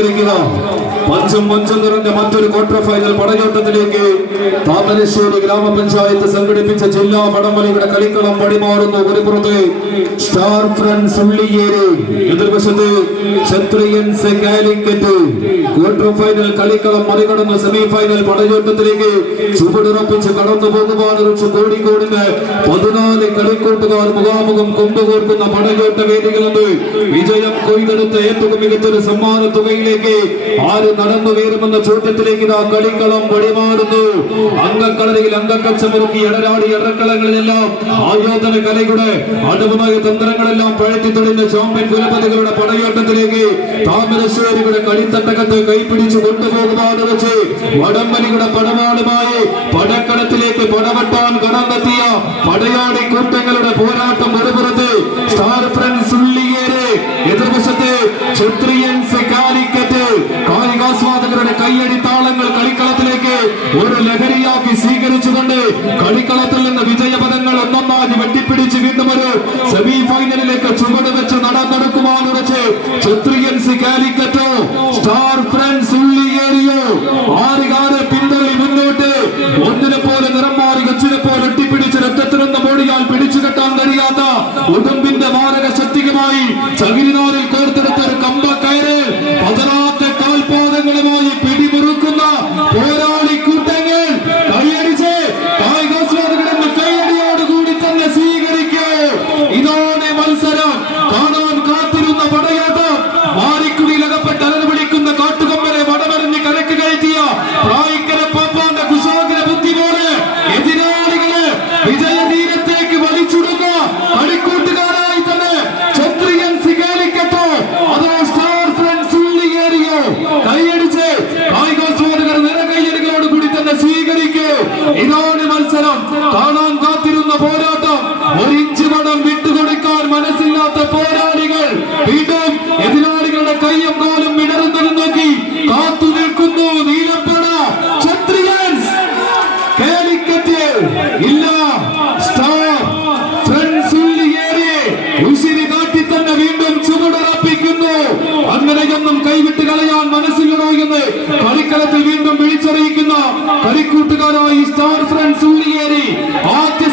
സ്വീകരിക്കുക. പഞ്ചും മഞ്ചും നിറഞ്ഞ മറ്റൊരു ക്വാർട്ടർ ഫൈനൽ പടയോട്ടത്തിലേക്ക് താമരശ്ശേരി ഗ്രാമപഞ്ചായത്ത് സംഘടിപ്പിച്ച ജില്ലാ വടംവലിയുടെ കളിക്കളം വഴിമാറുന്നു. ഒരു പുറത്ത് സ്റ്റാർ ഫ്രണ്ട്സ് ഉള്ളിയേരി, എതിർവശത്ത് ക്ഷത്രിയൻസ് കാലിക്കറ്റ്. ക്വാർട്ടർ ഫൈനൽ കളിക്കളം മറികടന്ന് സെമി ഫൈനൽ പടയോട്ടത്തിലേക്ക് ചുവടുറപ്പിച്ച് കടന്നു പോകുവാനൊരുച്ച് കോഴിക്കോടിന് 14 കളിക്കൂട്ടുകാർ മുഖാമുഖം കൊണ്ടുകോർക്കുന്ന പടയോട്ട വേദികളെന്ന് വിജയം കൊയ്തെടുത്ത ഏറ്റവും മികച്ചൊരു സമ്മാന തുകയിലേക്ക് ആര് നടന്നു കയറുമെന്ന ചോദ്യത്തിലേക്ക് ഇതാ കളിക്കളം വഴിമാറുന്നു. അംഗക്കളരിയിൽ അംഗക്കച്ചമൊരുക്കി എടരാടി എടക്കളങ്ങളിലെല്ലാം ആയോധന കലയുടെ അടവുമായ തന്ത്രങ്ങളെല്ലാം പഴറ്റി തൊടിഞ്ഞ ചാമ്പ്യൻ കുലപതികളുടെ പടയോട്ടത്തിലേക്ക് താമരശ്ശേരിയുടെ കളിത്തട്ടകത്ത് കൈപിടിച്ചു കൊണ്ടുപോകുവാൻ വെച്ച് വടംവലിയുടെ പടവാളുമായി പടക്കളത്തിലേക്ക് പടവെട്ടാൻ കടന്നെത്തിയ പടയാളി കൂട്ടങ്ങളുടെ പോരാട്ടം. ഒരുപുറത്ത് സ്റ്റാർ ഫ്രണ്ട്സ് ഉള്ളിയേര്, എതിർവശത്ത് ക്ഷത്രിയൻസ് കാലിക്കറ്റ്. കായികാസ്വാദകരുടെ കയ്യടി താളങ്ങൾ കളിക്കളത്തിലേക്ക് ഒരു ലഹരിയാക്കി സ്വീകരിച്ചുകൊണ്ട് കളിക്കളത്തിൽ നിന്ന് വിജയപദങ്ങൾ ഒന്നൊന്നായി വെട്ടിപ്പിടിച്ച് വീണ്ടും ഒരു സെമി ഫൈനലിലേക്ക് ചുവട് വെച്ച് നടന്നെടുക്കുവാൻ ഉറച്ച് ക്ഷത്രിയൻസ് കാലിക്കറ്റോ സ്റ്റാർ ഫ്രണ്ട്സ് ഉള്ളിയേരിയോ ആറുകാരെ പിന്തള്ളി മുന്നോട്ട്. ഒന്നിനെ പോലെ നിറം മാറി കൊച്ചിനെ പോലെ ഒട്ടിപ്പിടിച്ച് രക്തത്തിനൊന്ന് മോടിയാൽ പിടിച്ചു കെട്ടാൻ കഴിയാത്ത ഉടുമ്പിന്റെ മാരക ശക്തിയുമായി ചകിരിനാരിൽ കോർത്തെടുത്ത ഒരു കമ്പക്കയറ് പതറാത്ത കാൽപാദങ്ങളുമായി പിടിമുറുക്കുന്ന പോരാളി കൂട്ടങ്ങൾ കൈയടിച്ച് കായികാസ്വാദകരുടെ കൈയടിയോടുകൂടി തന്നെ സ്വീകരിക്കൂ. ഇതാണ് മത്സരം. കാണാൻ കാത്തിരുന്ന പടയോട്ടം. മാറിക്കുടിയിൽ അകപ്പെട്ട് അലറിപിടിക്കുന്ന കാട്ടുകൊമ്പനെ വടമറിഞ്ഞ് കരക്ക് കയറ്റിയ പ്രായിക്കര പാപ്പാന്റെ കുശാഗ്ര ബുദ്ധി പോലെ എതിരാളികളെ വിജയതീരത്തേക്ക് വലിച്ചുടുന്ന കളിക്കൂട്ടുകാരായി തന്നെ ക്ഷത്രിയൻസ് കാലിക്കറ്റോ അതോ സ്റ്റാർ ഫ്രണ്ട്സ് ഉള്ളിയേരിയോ കൈയടിച്ച് കായികാസ്വാദകർ നിറകൈയടികളോട് കൂടി തന്നെ സ്വീകരിക്കൂ. ഇതാണ് മത്സരം. കാണാൻ കാത്തിരുന്ന പോരാട്ടം. ഒരിഞ്ച് പടം വിട്ടുകൊടുക്കാൻ മനസ്സില്ലാത്ത പോരാളികൾ വീണ്ടും എതിരാളികളുടെ കയ്യും കാലും ഇടറുന്നതും നോക്കി കാത്തു നിൽക്കുന്നു. നീലപ്പട ക്ഷത്രിയൻസ് കാലിക്കറ്റ് ഇല്ല സ്റ്റാർ ഫ്രണ്ട്സ് ഉള്ളിയേരി ഉശിരി കാട്ടി തന്നെ വീണ്ടും ചുവടുറപ്പിക്കുന്നു. അങ്ങനെയൊന്നും കൈവിട്ട് കളയാൻ മനസ്സിലുണ്ടോ എന്ന് കളിക്കളത്തിൽ വീണ്ടും വിളിച്ചറിയിക്കുന്ന കളിക്കൂട്ടുകാരായി സ്റ്റാർ ഫ്രണ്ട്സ് ഉള്ളിയേരി. ആദ്യ